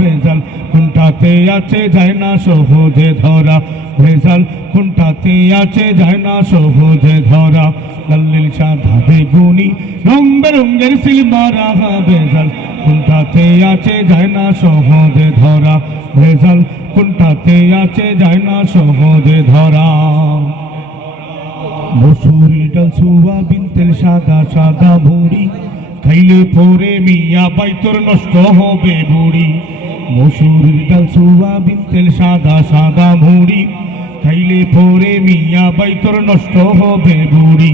ভেজাল কোনটাতে আছে যায় না সহজে ধরা, ভেজাল কোনটাতে আছে যায় না সহজে ধরা। লাল নীল সাদা বেগুনি রং বেরঙের সিল মারা, ভেজাল কোনটাতে আছে যায় না সহজে ধরা, ভেজাল কোনটাতে আছে যায় না সহজে ধরা। মসুরি ডাল সোয়াবিন তেল সাদা সাদা ভুঁড়ি, খাইলে পরে মিয়া বাইতর নষ্ট হবে বুড়ি। মসুরির ডাল সোয়াবিন তেল সাদা সাদা ভুঁড়ি, খাইলে পরে মিয়া বাইতর নষ্ট হবে বুড়ি।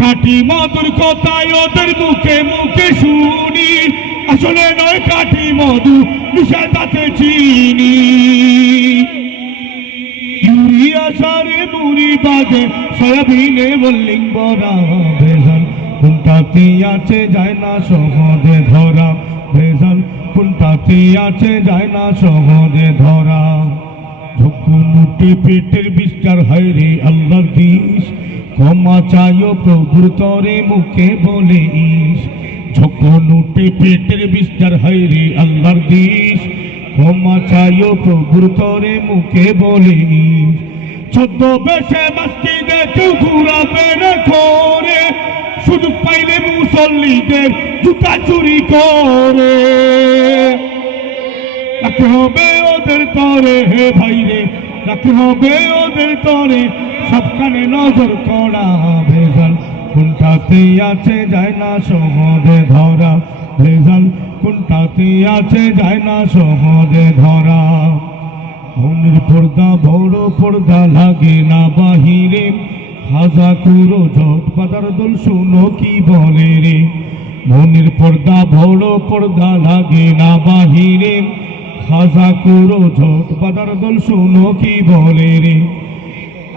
কাঠি মধুর কথায় ওদের মুখে মুখে শুনি, আসলে নয় কাঠি মধু মিশায় তাতে চিনি। ইউরিয়া সারে মুড়ি বাজে সয়াবিনে বললিং বড়া, ভেজাল কোনটাতে আছে যায় না সহজে ধরা, ভেজাল কোনটাতে আছে যায় না সহজে ধরা। যখন উঠে পেটের বিস্তার হয় রে আল্লাহর দিস, ক্ষমা চাইও প্রভুর তরে মুখে বলে ইস। যখন উঠে পেটের বিস্তার হয় রে আল্লাহর দিস, ক্ষমা চাইও প্রভুর তরে মুখে বলে ইস। ছদ্মবেশে মসজিদে কেউ ঘুরাবে না করে, সুযোগ পাইলে মুসল্লিদের জুতা চুরি করে। রাখতে হবে ওদের তরে হে ভাইরে, রাখতে হবে ওদের তরে সবখানে নজর করা। ভেজাল কোনটাতে আছে যায় না সহজে ধরা, ভেজাল কোনটাতে আছে যায় না সহজে ধরা। মনের পর্দা বড় পর্দা লাগে না বাহিরে, খাজা কুরো ঝট বাজার দোল শুনো কি বলে রে। মনের পর্দা বড় পর্দা লাগে না বাহিরে, খাজা কুরো ঝট বাজার দোল শুনো কি বলে রে।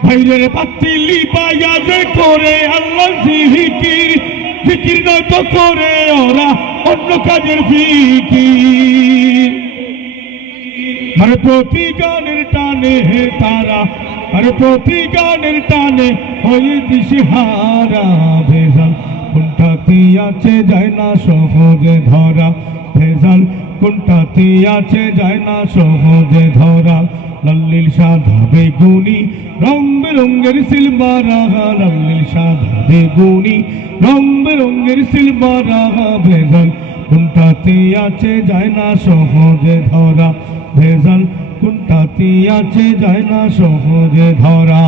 ভাইরে পাতিলি পায়া যে করে আল্লাহ জিকির, জিকির নয় তো করে ওরা অন্য কাজের ফিকির। আর প্রতি গানের টানে হে তারা, আর প্রতি গানের টানে হয়ে দিশেহারা। ভেজাল কোনটাতে আছে যায় না সহজে ধরা, ভেজাল কোনটাতে আছে যায় না সহজে ধরা। লাল নীল সাদা বেগুনি রং বেরঙের সিল মারা, লাল নীল সাদা বেগুনি রং বেরঙের সিল মারা। ভেজাল কোনটাতে আছে যায় না সহজে ধরা, ভেজাল কোনটাতে আছে যায় না সহজে ধরা।